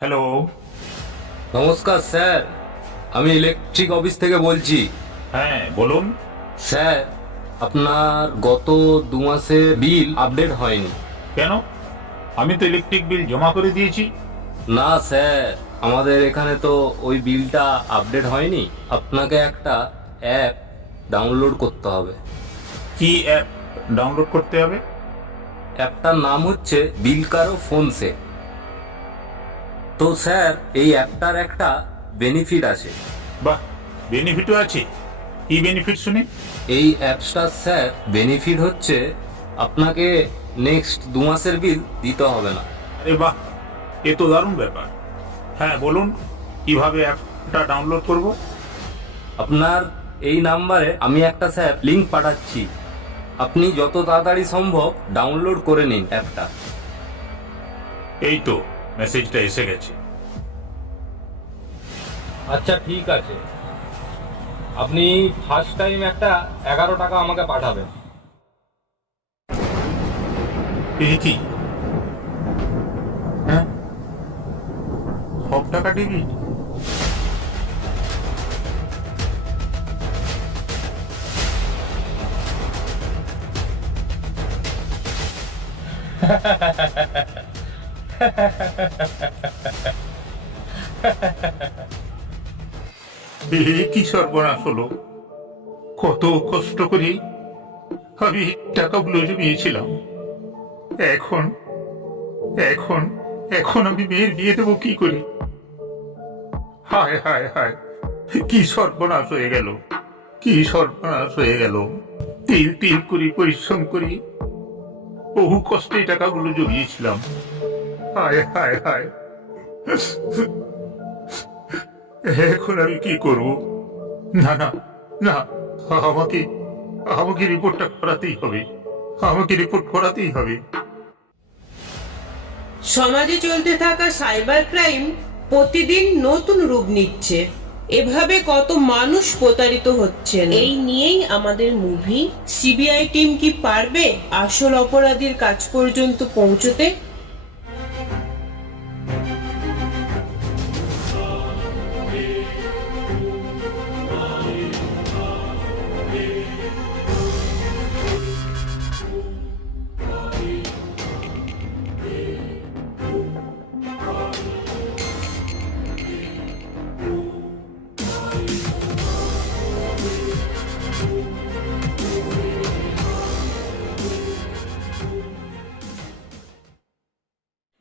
Hello. নমস্কার sir, আমি electric office থেকে বলছি। হ্যাঁ বলুন। স্যার, আপনার গত 2 মাসের বিল আপডেট হয়নি। কেন? আমি তো ইলেকট্রিক বিল জমা করে দিয়েছি। না স্যার, আমাদের এখানে তো ওই বিলটা আপডেট হয়নি। আপনাকে একটা অ্যাপ ডাউনলোড করতে হবে। কি অ্যাপ ডাউনলোড করতে হবে? অ্যাপটার নাম হচ্ছে বিল কারো ফোন সে। তো স্যার, এই অ্যাপটার একটা বেনিফিট আছে। বাহ, বেনিফিটও আছে। কি বেনিফিট শুনি? এই অ্যাপসটার স্যার বেনিফিট হচ্ছে আপনাকে নেক্সট 2 মাসের বিল দিতে হবে না। আরে বাহ, এ তো দারুণ ব্যাপার। হ্যাঁ বলুন, কিভাবে অ্যাপটা ডাউনলোড করব? আপনার এই নাম্বারে আমি একটা স্যার লিংক পাঠাচ্ছি, আপনি যত তাড়াতাড়ি সম্ভব ডাউনলোড করে নিন অ্যাপটা। এই তো মেসেজটা এসে গেছে। আচ্ছা ঠিক আছে, আপনি ফার্স্ট টাইম একটা 11 টাকা আমাকে পাঠাবেন। এই কি? হ্যাঁ, সব টাকা টিকিট? কি সর্বনাশ হলো! কত কষ্ট করে আমি টাকাগুলো জমিয়েছিলাম। এখন এখন এখন আমি মেয়ের বিয়ে দেবো কি করে? হায় হায় হায়, কি সর্বনাশ হয়ে গেল! কি সর্বনাশ হয়ে গেল! তিল তিল করি পরিশ্রম করি বহু কষ্টে টাকাগুলো জমিয়েছিলাম। হায় হায় হায়, এখন আমি কি করব? না না না, আমাকে আমাকে রিপোর্টটা করাতেই হবে। আমাকে রিপোর্ট করাতেই হবে। সমাজে চলতে থাকা সাইবার ক্রাইম প্রতিদিন নতুন রূপ নিচ্ছে। এভাবে কত মানুষ প্রতারিত হচ্ছেন। এই নিয়েই আমাদের মুভি। সিবিআই টিম কি পারবে আসল অপরাধীর কাছ পর্যন্ত পৌঁছতে?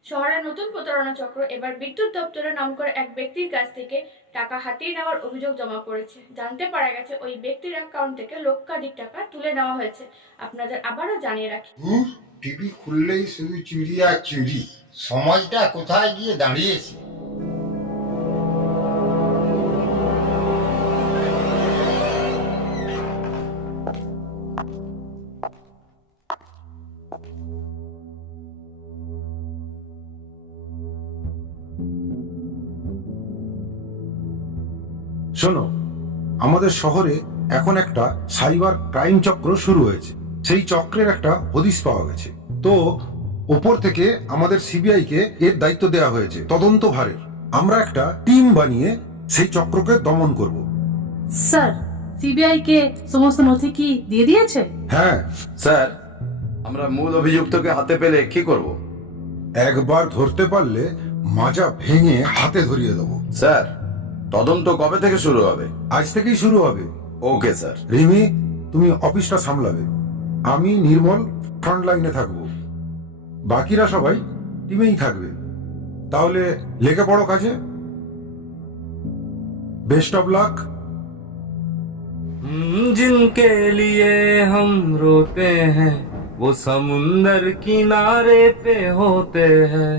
শহরে নতুন প্রতারণা চক্র এবার বিদ্যুৎ দপ্তরের নাম করে এক ব্যক্তির কাছ থেকে টাকা হাতিয়ে নেওয়ার অভিযোগ জমা পড়েছে। জানতে পারা গেছে ওই ব্যক্তির অ্যাকাউন্ট থেকে লক্ষাধিক টাকা তুলে নেওয়া হয়েছে। আপনাদের আবারও জানিয়ে রাখি, টিভি খুললেই শুধু চুরি আর চুরি। সমাজটা কোথায় গিয়ে দাঁড়িয়েছে! শোনো, আমাদের শহরে এখন একটা সাইবার ক্রাইম চক্র শুরু হয়েছে। সেই চক্রের একটা হদিশ পাওয়া গেছে। তো ওপর থেকে আমাদের সিবিআই কে এর দায়িত্ব দেওয়া হয়েছে তদন্ত ভারের। আমরা একটা টিম বানিয়ে সেই চক্রকে দমন করব। স্যার, সিবিআই কে সমস্ত নথি কি দিয়ে দিয়েছে? হ্যাঁ স্যার, আমরা মূল অভিযুক্তকে হাতে পেলে কি করব? একবার ধরতে পারলে মাজা ভেঙে হাতে ধরিয়ে দেবো। স্যার, তদন্ত কবে থেকে শুরু হবে? আজ থেকেই শুরু হবে। Okay sir. রিমি, তুমি অফিসটা সামলাবে, আমি নির্মল ফ্রন্ট লাইনে থাকবো, বাকিরা সবাই টিমেই থাকবে। তাহলে লেগে পড়ো কাজে। Best of luck. जिनके लिए हम रोते हैं वो समुंदर किनारे पे होते हैं।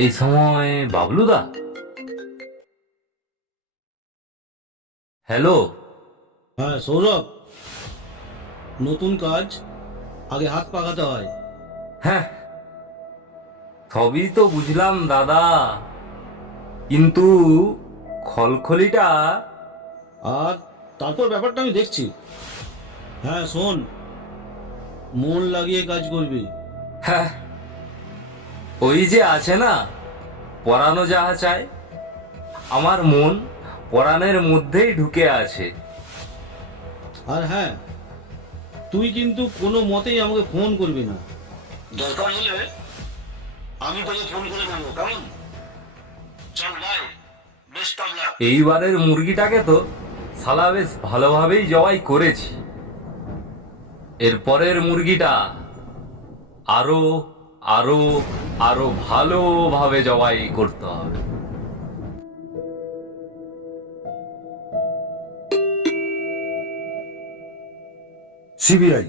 এই সময় বাবলুদা? হ্যালো। হ্যাঁ সৌরভ, নতুন কাজ আগে হাত পাকাতে হয়। হ্যাঁ, সবই তো বুঝলাম দাদা, কিন্তু খলখলিটা। আর তারপর ব্যাপারটা আমি দেখছি। হ্যাঁ শোন, মন লাগিয়ে কাজ করবি। হ্যাঁ, ওই যে আছে না, পরানো যাহা চায়, আমার মন পরাণের মধ্যেই ঢুকে আছে। আর হ্যাঁ, তুই কিন্তু কোনো মতেই আমাকে ফোন করবি না, দরকার হলে আমি তোকে ফোন করে নেবো, কেমন? চল বাই, বেস্ট অফ লাক। এইবারের মুরগিটাকে তো শালা বেশ ভালোভাবেই জবাই করেছি। এরপরের মুরগিটা আরো আরো আরো ভালোভাবে জবাই করতে হবে। সিবিআই।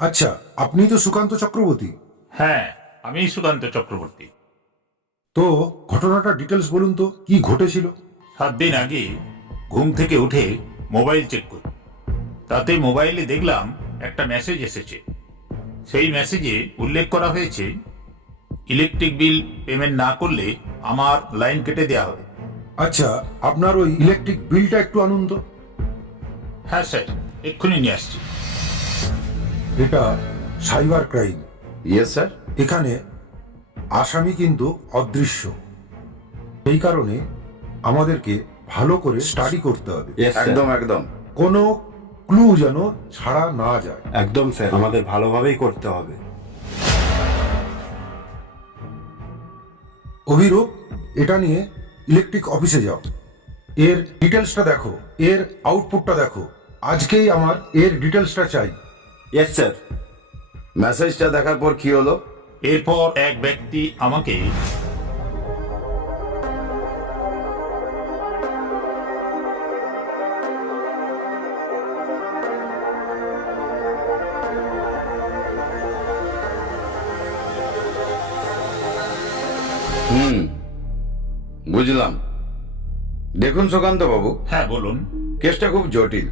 আচ্ছা, আপনি তো সুকান্ত চক্রবর্তী। হ্যাঁ, আমি সুকান্ত চক্রবর্তী। তো ঘটনাটা ডিটেলস বলুন তো, কি ঘটেছিল? 7 দিন আগে ঘুম থেকে উঠে মোবাইল চেক করি, তাতে মোবাইলে দেখলাম একটা মেসেজ এসেছে। সেই মেসেজে উল্লেখ করা হয়েছে ইলেকট্রিক বিল পেমেন্ট না করলে আমার লাইন কেটে দেওয়া হবে। আচ্ছা, আপনার ওই ইলেকট্রিক বিলটা একটু আনুন তো। হ্যাঁ স্যার, এক্ষুনি নিয়ে আসছি। এটা সাইবার ক্রাইম। Yes sir. এখানে আসামি কিন্তু অদৃশ্য, এই কারণে আমাদেরকে ভালো করে স্টাডি করতে হবে। একদম একদম। কোনো ক্লু যেন ছাড়া না যায়। একদম স্যার, আমাদের ভালোভাবেই করতে হবে। অভিরূপ, এটা নিয়ে ইলেকট্রিক অফিসে যাও, এর ডিটেলসটা দেখো, এর আউটপুটটা দেখো। আজকেই আমার এর ডিটেলসটা চাই। Yes sir. মেসেজটা দেখার পর কি হলো? এরপর এক ব্যক্তি আমাকে বুঝলাম। দেখুন সুকান্ত বাবু, হ্যাঁ বলুন। কেসটা খুব জটিল।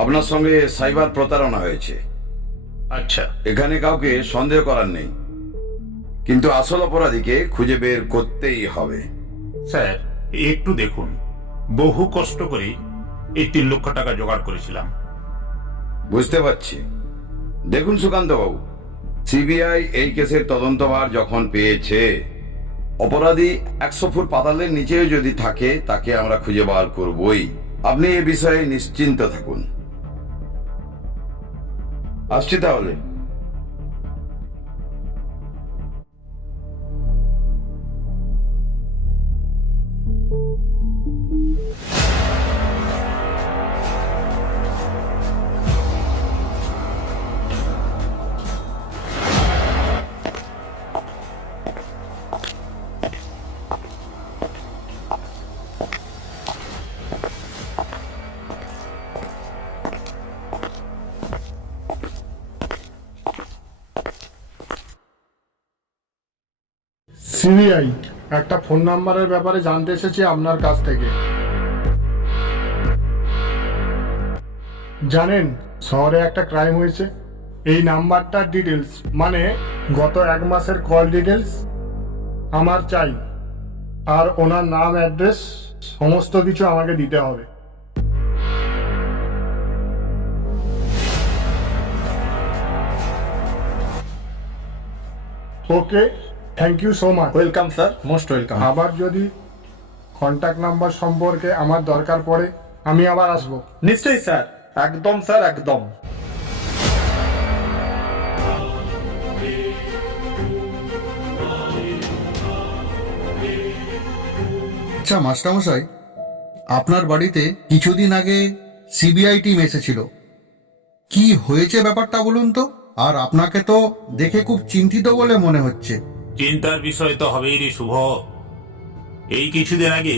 আপনার সঙ্গে সাইবার প্রতারণা হয়েছে। আচ্ছা, এখানে কাউকে সন্দেহ করার নেই, কিন্তু আসল অপরাধীকে খুঁজে বের করতেই হবে। স্যার একটু দেখুন, বহু কষ্ট করে এই 3 লক্ষ টাকা জোগাড় করেছিলাম। বুঝতে পারছি। দেখুন সুকান্ত বাবু, সিবিআই এই কেসের তদন্তভার যখন পেয়েছে, অপরাধী 100 ফুট পাতালের নিচেও যদি থাকে তাকে আমরা খুঁজে বার করবই। আপনি এ বিষয়ে নিশ্চিন্ত থাকুন। আসছি তাহলে। সিবিআই, একটা ফোন নাম্বারের ব্যাপারে জানতে এসেছি আপনার কাছ থেকে। জানেন, শহরে একটা ক্রাইম হয়েছে। এই নাম্বারটার ডিটেলস, মানে গত 1 মাসের কল ডিটেলস আমার চাই, আর ওনার নাম, অ্যাড্রেস, সমস্ত কিছু আমাকে দিতে হবে। Okay, thank you so much. Welcome sir, most welcome. আবার যদি কন্ট্যাক্ট নাম্বার সম্পর্কে আমার দরকার পড়ে, আমি আবার আসবো। নিশ্চয়ই স্যার, একদম স্যার, একদম। আচ্ছা মাস্টারমশাই, আপনার বাড়িতে কিছুদিন আগে সিবিআই টিম এসেছিল, কি হয়েছে ব্যাপারটা বলুন তো? আর আপনাকে তো দেখে খুব চিন্তিত বলে মনে হচ্ছে। চিন্তার বিষয় তো হবেই রে শুভ। এই কিছুদিন আগে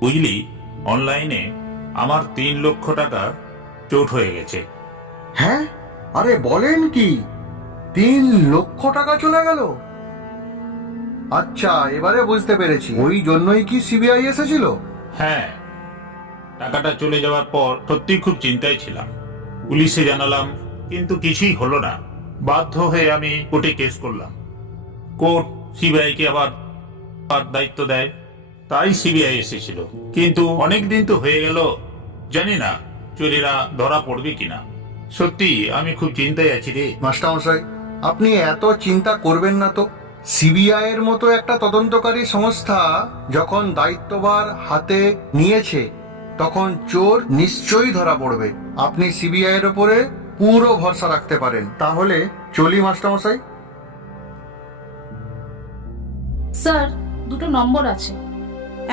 বুঝলি অনলাইনে আমার 3 লক্ষ টাকা চোট হয়ে গেছে। হ্যাঁ, আরে বলেন কি, 3 লক্ষ টাকা চলে গেল? আচ্ছা, এবারে বুঝতে পেরেছি, ওই জন্যই কি সিবিআই এসেছিল? হ্যাঁ, টাকাটা চলে যাওয়ার পর সত্যি খুব চিন্তায় ছিলাম। পুলিশে জানালাম, কিন্তু কিছুই হলো না। বাধ্য হয়ে আমি কোর্টে কেস করলাম। কোর্ট সিবিআই কে আবার দায়িত্ব দেয়, তাই সিবিআই এসেছিল। কিন্তু অনেক দিন তো হয়ে গেল, জানি না চোরেরা ধরা পড়বে কিনা। সত্যি আমি খুব চিন্তায় আছি রে। মাস্টারমশাই, আপনি এত চিন্তা করবেন না তো। সিবিআই এর মতো একটা তদন্তকারী সংস্থা যখন দায়িত্বভার হাতে নিয়েছে, তখন চোর নিশ্চয়ই ধরা পড়বে। আপনি সিবিআই এর উপরে পুরো ভরসা রাখতে পারেন। তাহলে চলি মাস্টারমশাই। স্যার, 2টো নম্বর আছে।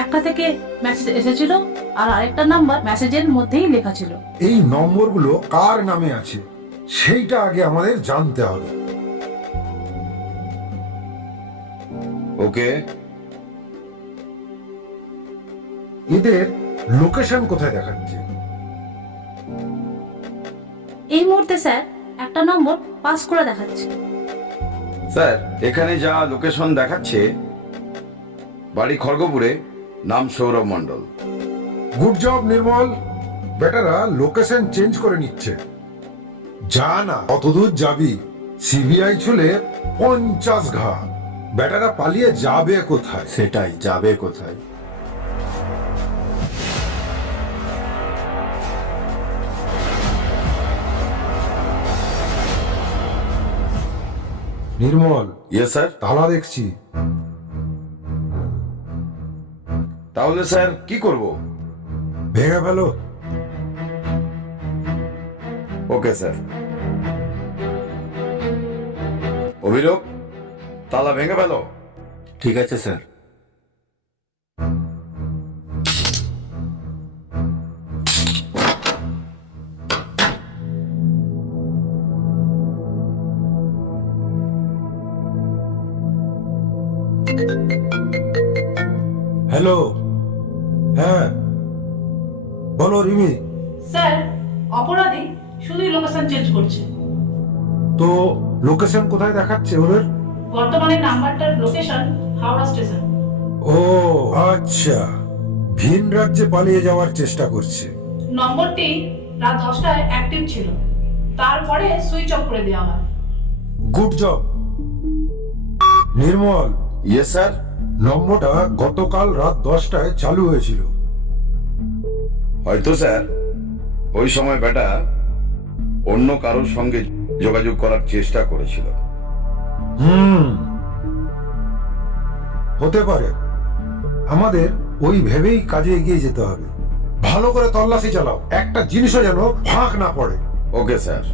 একটা থেকে মেসেজ এসেছিল আর আরেকটা নাম্বার মেসেজের মধ্যেই লেখা ছিল। এই নম্বরগুলো কার নামে আছে সেইটা আগে আমাদের জানতে হবে। ওকে, এদের লোকেশন কোথায় দেখাচ্ছে? এই মুহূর্তে স্যার একটা নম্বর পাস করে দেখাচ্ছে। স্যার এখানে যা লোকেশন দেখাচ্ছে, বাড়ি খড়গপুরে, নাম সৌরভ মণ্ডল। গুড জব নির্মল, বেটারা লোকেশন চেঞ্জ করে নিচ্ছে। যা না, কতদূর যাবি? সিবিআই ছুলে 50 ঘা। বেটারা পালিয়ে যাবে কোথায়? সেটাই, যাবে কোথায়? নির্মল, ইয়েস স্যার। তালা দেখছি। তাহলে স্যার কি করব? ভেঙে ফেলো। Okay sir. অভিযোগ, তালা ভেঙে ফেলো। ঠিক আছে স্যার। হ্যালো, হ্যাঁ বলো রিমি। স্যার, অপরাধী শুধুই লোকেশন চেঞ্জ করছে। তো লোকেশন কোথায় দেখাচ্ছে ওদের? বর্তমানে নাম্বারটার লোকেশন হাওড়া স্টেশন। ও আচ্ছা, ভিন রাজ্যে পালিয়ে যাওয়ার চেষ্টা করছে। নম্বরটি রাত 10টায় অ্যাক্টিভ ছিল, তারপরে সুইচ অফ করে দেওয়া হয়। Good job Nirmal. Yes sir. নম্বরটা গতকাল রাত 10টায় চালু হয়েছিল। হয়তো স্যার ওই সময় বেটা অন্য কারোর সঙ্গে যোগাযোগ করার চেষ্টা করেছিল। হতে পারে। আমাদের ওই ভেবেই কাজে এগিয়ে যেতে হবে। ভালো করে তল্লাশি চালাও, একটা জিনিসও যেন ফাঁক না পড়ে। Okay sir.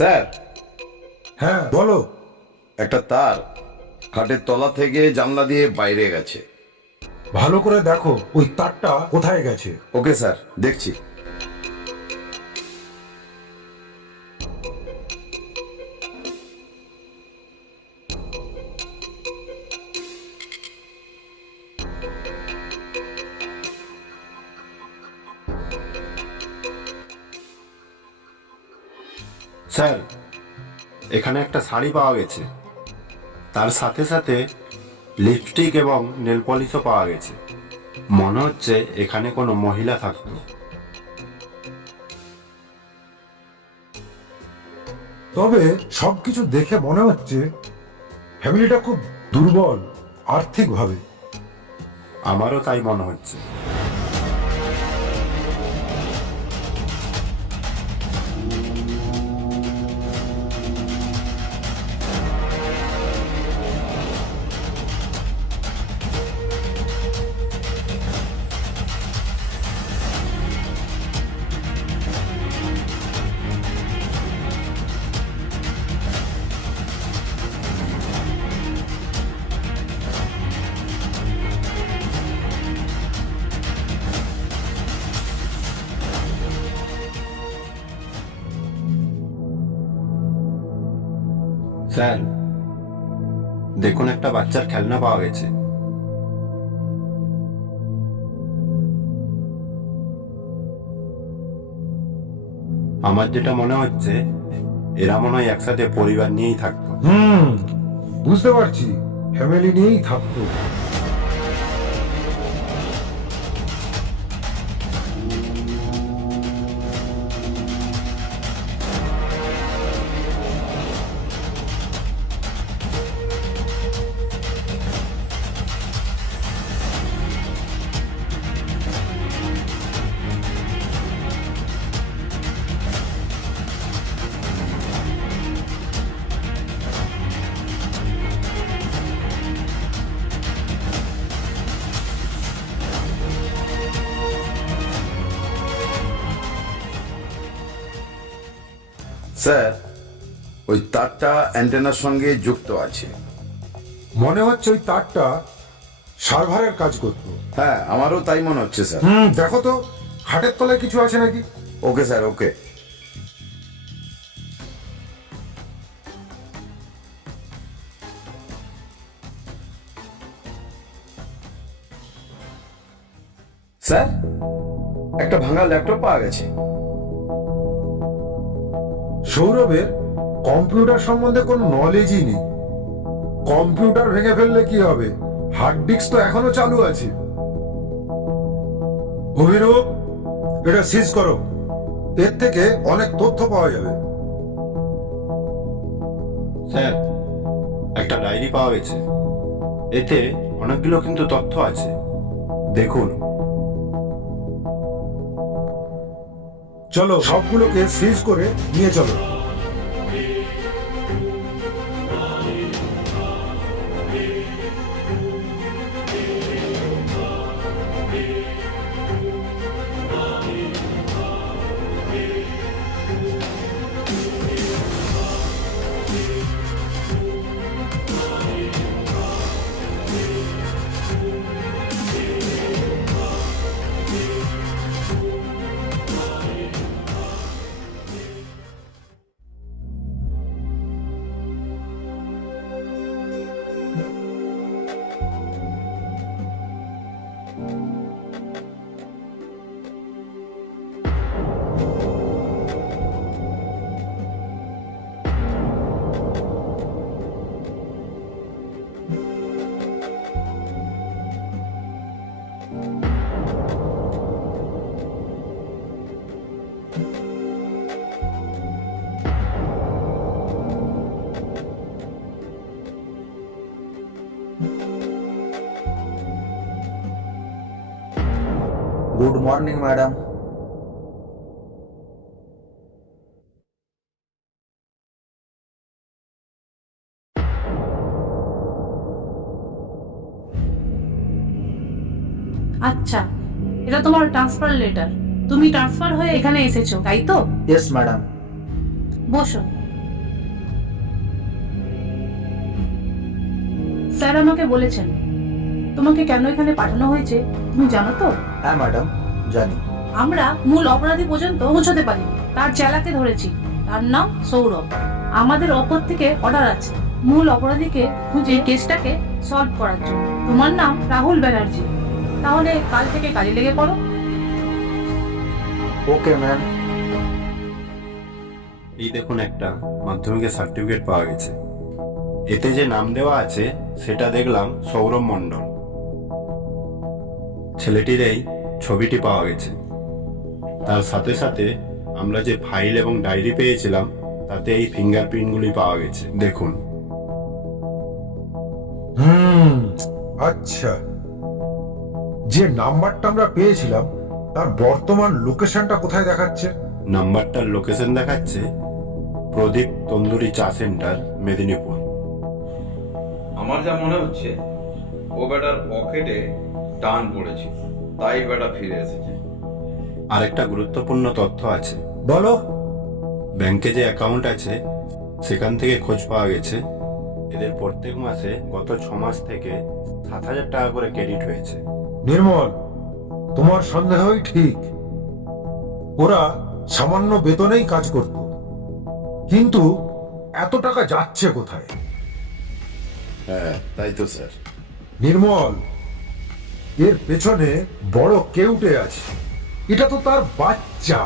স্যার। হ্যাঁ বলো। একটা তার খাটের তলা থেকে জানলা দিয়ে বাইরে গেছে। ভালো করে দেখো ওই তারটা কোথায় গেছে। ওকে স্যার, দেখছি। স্যার, এখানে একটা শাড়ি পাওয়া গেছে, তার সাথে সাথে লিপস্টিক এবং নেল পলিশও পাওয়া গেছে। মনে হচ্ছে এখানে কোনো মহিলা থাকতো। তবে সবকিছু দেখে মনে হচ্ছে ফ্যামিলিটা খুব দুর্বল আর্থিকভাবে। আমারও তাই মনে হচ্ছে। স্যার, দেখুন একটা বাচ্চার খেলনা পাওয়া গেছে। আমার যেটা মনে হচ্ছে এরা মনে হয় একসাথে পরিবার নিয়েই থাকতো। বুঝতে পারছি, ফ্যামিলি নিয়েই থাকতো। স্যার, ওই তারটা অ্যান্টেনার সঙ্গে যুক্ত আছে। মনে হচ্ছে ওই তারটা সার্ভারের কাজ করতো। হ্যাঁ, আমারও তাই মনে হচ্ছে স্যার। দেখো তো খাটের তলায় কিছু আছে নাকি। ওকে স্যার, ওকে। স্যার, একটা ভাঙা ল্যাপটপ পাওয়া গেছে। সৌরভের কম্পিউটার সম্বন্ধে কোনো নলেজই নেই। কম্পিউটার ভেঙে ফেললে কি হবে, হার্ড ডিস্ক তো এখনো চালু আছে। অভিরূপ, এটা সিজ করো, এর থেকে অনেক তথ্য পাওয়া যাবে। স্যার, একটা ডায়েরি পাওয়া গেছে, এতে অনেকগুলো কিন্তু তথ্য আছে, দেখুন। চলো সবগুলোকে সিজ করে নিয়ে চলো। Good morning madam. আচ্ছা, এটা তোমার ট্রান্সফার লেটার। তুমি ট্রান্সফার হয়ে এখানে এসেছো, তাই তো? Yes madam. বসো। স্যার আমাকে বলেছেন তোমাকে কেন এখানে পাঠানো হয়েছে তুমি জানো তো? হ্যাঁ ম্যাডাম, জানি। আমরা মূল অপরাধী পর্যন্ত পৌঁছতে পারি, তার চেলাকে ধরেছি, তার নাম সৌরভ। আমাদের ওপর থেকে অর্ডার আছে মূল অপরাধীকে খুঁজে কেসটাকে সলভ করার জন্য। তোমার নাম রাহুল ব্যানার্জি। তাহলে কাল থেকে কাজে লেগে পড়ো। Okay ma'am. এই দেখুন একটা মাধ্যমিকের সার্টিফিকেট পাওয়া গেছে, এতে যে নাম দেওয়া আছে সেটা দেখলাম সৌরভ মণ্ডল। ছেলেটির এই ছবিটি পাওয়া গেছে, তার সাথে সাথে আমরা যে ফাইল এবং ডায়েরি পেয়েছিলাম তাতে এই ফিঙ্গারপ্রিন্টগুলি পাওয়া গেছে, দেখুন। আচ্ছা, যে নাম্বারটা আমরা পেয়েছিলাম তার বর্তমান লোকেশনটা কোথায় দেখাচ্ছে? নাম্বারটার লোকেশন দেখাচ্ছে প্রদীপ তন্দুরি চা সেন্টার, মেদিনীপুর। আমার যা মনে হচ্ছে ও বেটার পকেটে টান পড়েছে, তাই বেটা ফিরে এসেছে। আরেকটা গুরুত্বপূর্ণ তথ্য আছে। বলো। ব্যাংকে যে অ্যাকাউন্ট আছে সেখান থেকে খোঁজ পাওয়া গেছে এদের প্রত্যেক মাসে গত 6 মাস থেকে 7,000 টাকা করে ক্রেডিট হয়েছে। নির্মল, তোমার সন্দেহই ঠিক। ওরা সামান্য বেতনেই কাজ করত, কিন্তু এত টাকা যাচ্ছে কোথায়? হ্যাঁ তাই তো স্যার। নির্মল, এর পেছনে বড় কেউটে আছে। এটা তো তার বাচ্চা।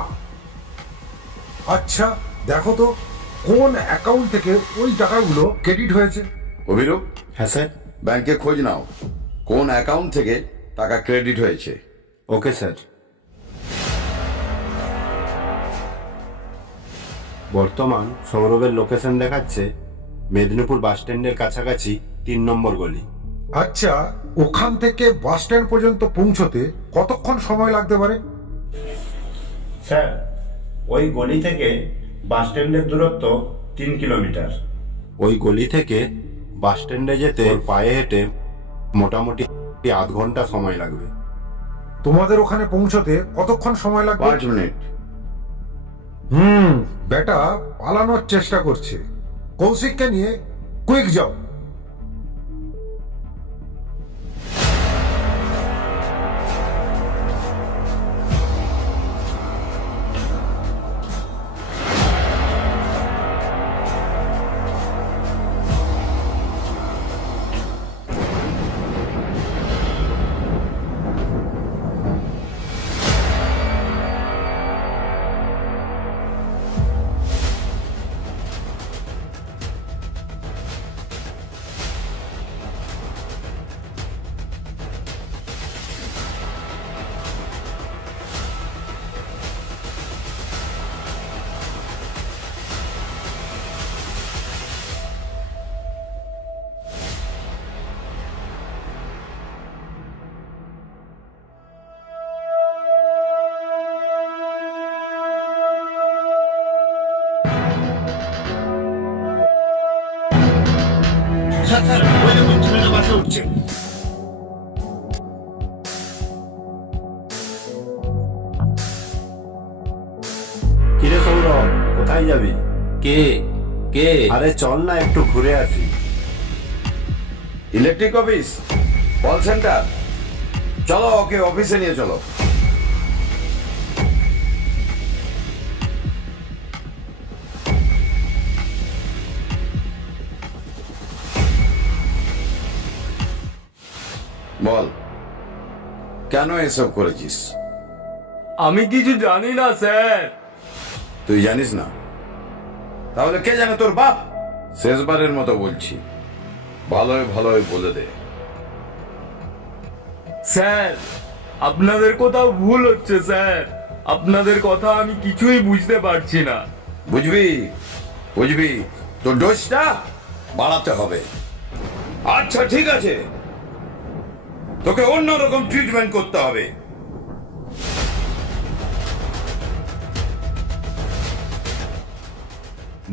আচ্ছা দেখো তো কোন অ্যাকাউন্ট থেকে ওই টাকাগুলো ক্রেডিট হয়েছে। অভিরূপ, হ্যাঁ স্যার। ব্যাংকে খোঁজ নাও কোন অ্যাকাউন্ট থেকে টাকা ক্রেডিট হয়েছে। Okay sir. বর্তমান সৌরভের লোকেশন দেখাচ্ছে মেদিনীপুর বাস স্ট্যান্ডের কাছাকাছি 3 নম্বর গলি। আচ্ছা, ওখান থেকে বাস স্ট্যান্ড পর্যন্ত পৌঁছতে কতক্ষণ সময় লাগতে পারে? স্যার, ওই গলি থেকে বাস স্ট্যান্ডের দূরত্ব 3 কিলোমিটার। ওই গলি থেকে বাস স্ট্যান্ডে যেতে ওর পায়ে হেঁটে মোটামুটি আধ ঘন্টা সময় লাগবে। তোমাদের ওখানে পৌঁছতে কতক্ষণ সময় লাগবে? 5 মিনিট। বেটা পালানোর চেষ্টা করছে। কৌশিককে নিয়ে কুইক যাও। কিরে সৌরভ, কোথায় যাবি? কে কে? আরে চল না একটু ঘুরে আসি। ইলেকট্রিক অফিস, কল সেন্টার, চলো ওকে অফিসে নিয়ে চলো। বল, কেন এসব করেছিস? আমি কিছু জানি না স্যার। তুই জানিস না? তাহলে কে জানে তোর বাপ? শেষবারের মতো বলছি, ভালোই ভালোই বলে দে। স্যার, আপনাদের কোথাও ভুল হচ্ছে স্যার। আপনাদের কথা আমি কিছুই বুঝতে পারছি না। বুঝবি বুঝবি, তোর ডোজটা বাড়াতে হবে। আচ্ছা ঠিক আছে, তোকে অন্যরকম ট্রিটমেন্ট করতে হবে।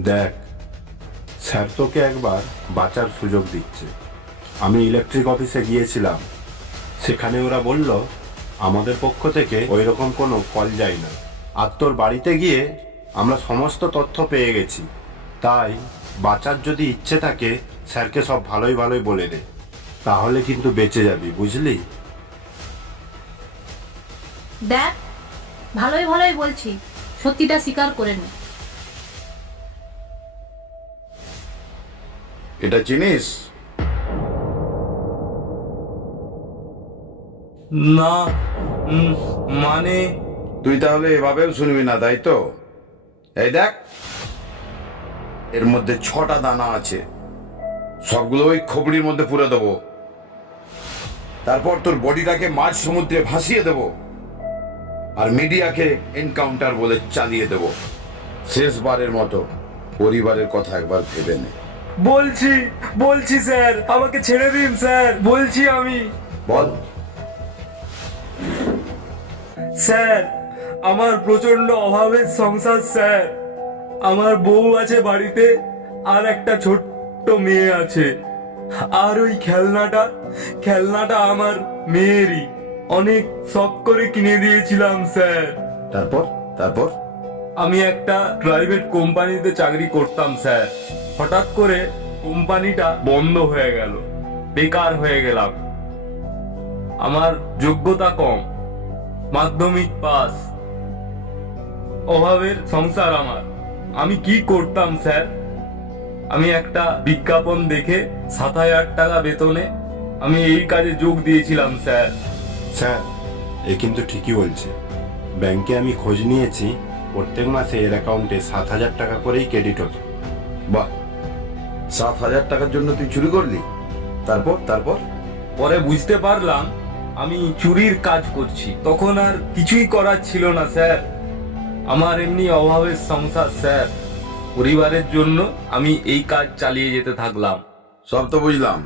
দেখ, স্যার তোকে একবার বাঁচার সুযোগ দিচ্ছে। আমি ইলেকট্রিক অফিসে গিয়েছিলাম, সেখানে ওরা বলল আমাদের পক্ষ থেকে ওই রকম কোনো কল যায় না। আর তোর বাড়িতে গিয়ে আমরা সমস্ত তথ্য পেয়ে গেছি। তাই বাঁচার যদি ইচ্ছে থাকে স্যারকে সব ভালোই ভালোই বলে দে, তাহলে কিন্তু বেঁচে যাবি, বুঝলি? দেখ, ভালোই ভালোই বলছি, সত্যিটা স্বীকার করে নে। এটা চিনিস? না, মানে তুই তাহলে এভাবেও শুনবি না, তাই তো? এই দেখ, এর মধ্যে 6টা দানা আছে। সবগুলো ওই খবরির মধ্যে পুরে দেবো। তারপর তোর বডিটাকে মাঝ সমুদ্রে ভাসিয়ে দেবো, আর মিডিয়াকে এনকাউন্টার বলে চালিয়ে দেবো। শেষবারের মতো পরিবারের কথা একবার ভেবে নে। বলছি স্যার, আমাকে ছেড়ে দিন স্যার, বলছি আমি। বল। স্যার, আমার প্রচন্ড অভাবের সংসার স্যার। আমার বউ আছে বাড়িতে, আর একটা ছোট্ট মেয়ে আছে। আর ওই খেলনাটা আমার মেয়েরই। অনেক শখ করে কিনে দিয়েছিলাম স্যার। তারপর আমি একটা প্রাইভেট কোম্পানিতে চাকরি করতাম স্যার। হঠাৎ করে কোম্পানিটা বন্ধ হয়ে গেল, বেকার হয়ে গেলাম। আমার যোগ্যতা কম, মাধ্যমিক পাস, অভাবের সংসার আমার। আমি কি করতাম স্যার? আমি একটা বিজ্ঞাপন দেখে 7,000 টাকা বেতনে আমি এই কাজে যোগ দিয়েছিলাম স্যার। স্যার, এ কিন্তু ঠিকই বলছে। ব্যাংকে আমি খোঁজ নিয়েছি, প্রত্যেক মাসে এর অ্যাকাউন্টে 7,000 টাকা করেই ক্রেডিট হতো। বাহ, 7,000 টাকার জন্য তুই চুরি করলি? তারপর তারপর পরে বুঝতে পারলাম আমি চুরির কাজ করছি। তখন আর কিছুই করার ছিল না স্যার। আমার এমনি অভাবের সংসার স্যার, পরিবারের জন্য আমি এই কাজ চালিয়ে যেতে থাকলাম। সব তো বুঝলাম,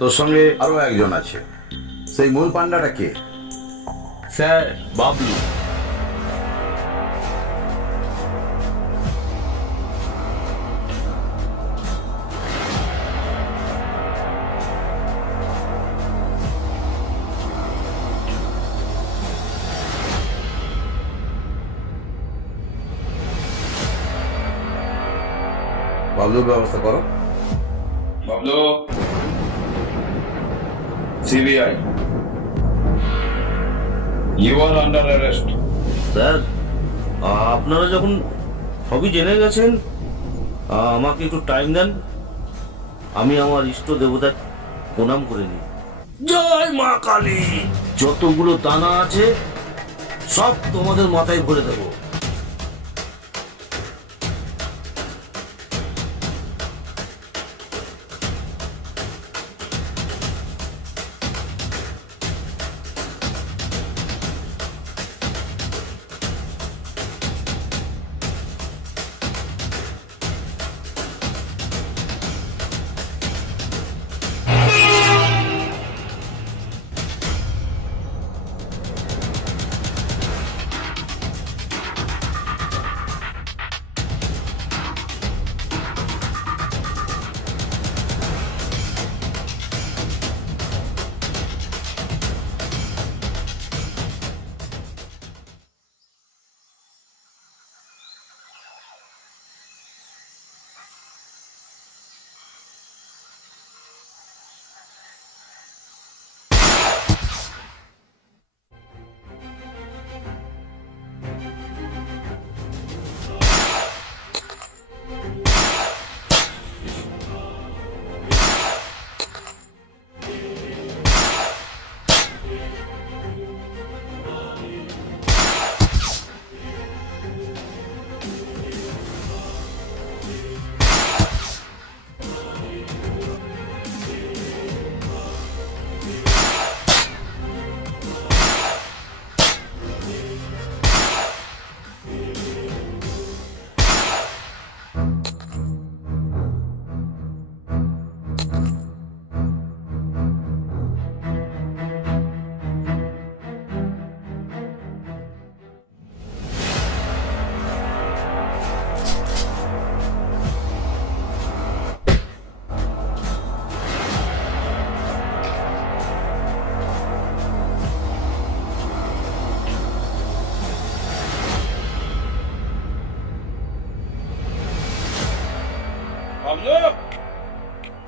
তোর সঙ্গে আরো একজন আছে, সেই মূল পান্ডাটা কে? স্যার, বাবলু। বাবলুর ব্যবস্থা করো। Bablu, CBI, you are under arrest. Sir, আপনারা যখন সবই জেনে গেছেন, আমাকে একটু টাইম দেন, আমি আমার ইষ্ট দেবতার প্রণাম করে নিই। জয় মা কালী! যতগুলো দানা আছে সব তোমাদের মাথায় ভরে দেবো।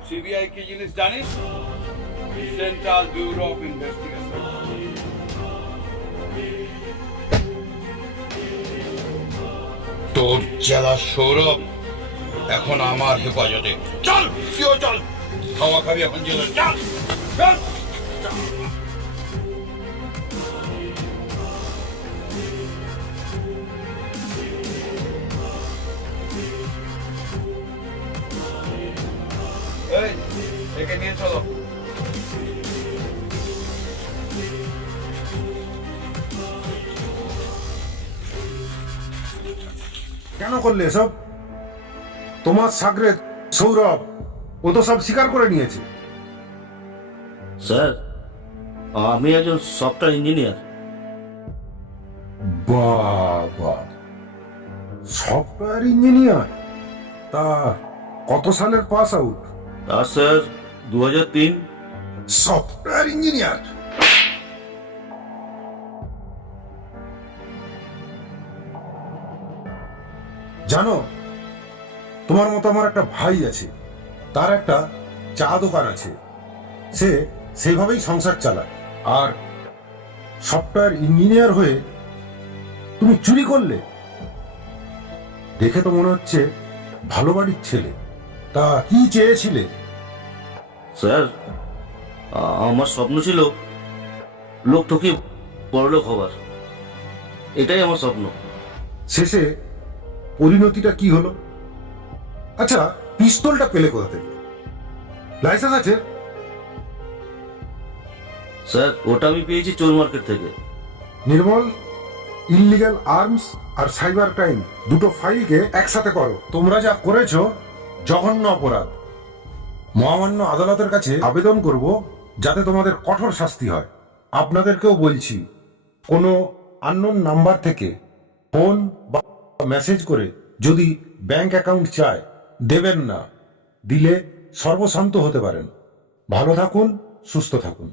সিবিআই কি জিনিস জানিস? Central bureau of investigation. তোর জেলা সৌরভ এখন আমার হেফাজতে। চল, তুইও চল, খাওয়া খাবি এখন জেলে। চল চল। এই, একে নিয়ে চলো। কেন করলে এসব? তোমার সাগরে সৌরভ, ও তো সব স্বীকার করে নিয়েছে। স্যার, আমি একজন সফটওয়্যার ইঞ্জিনিয়ার। বাবা, সফটওয়্যার ইঞ্জিনিয়ার? তা কত সালের পাস আউট? তা স্যার 2003। Software engineer? জানো, তোমার মতো আমার একটা ভাই আছে, তার একটা চা দোকান আছে, সে সেইভাবেই সংসার চালায়। আর সফটওয়্যার ইঞ্জিনিয়ার হয়ে তুমি চুরি করলে? দেখে তো মনে হচ্ছে ভালো বাড়ির ছেলে। তা কি চেয়েছিলে? স্যার, আমার স্বপ্ন ছিল লোক ঠকিয়ে বড়লোক হবার। এটাই আমার স্বপ্ন। শেষে পরিণতিটা কি হলো? আচ্ছা, পিস্তলটা পেলে কোথা থেকে? লাইসেন্স আছে? স্যার, ওটা আমি পেয়েছি চোর মার্কেট থেকে। নির্মল, ইললিগ্যাল আর্মস আর সাইবার ক্রাইম দুটো ফাইলকে একসাথে করো। তোমরা যা করেছো জঘন্য অপরাধ। মহামান্য আদালতের কাছে আবেদন করব যাতে তোমাদের কঠোর শাস্তি হয়। আপনাদেরকেও বলছি, কোনো আননোন নাম্বার থেকে ফোন বা মেসেজ করে যদি ব্যাংক অ্যাকাউন্ট চায়, দেবেন না। দিলে সর্বশান্ত হতে পারেন। ভালো থাকুন, সুস্থ থাকুন।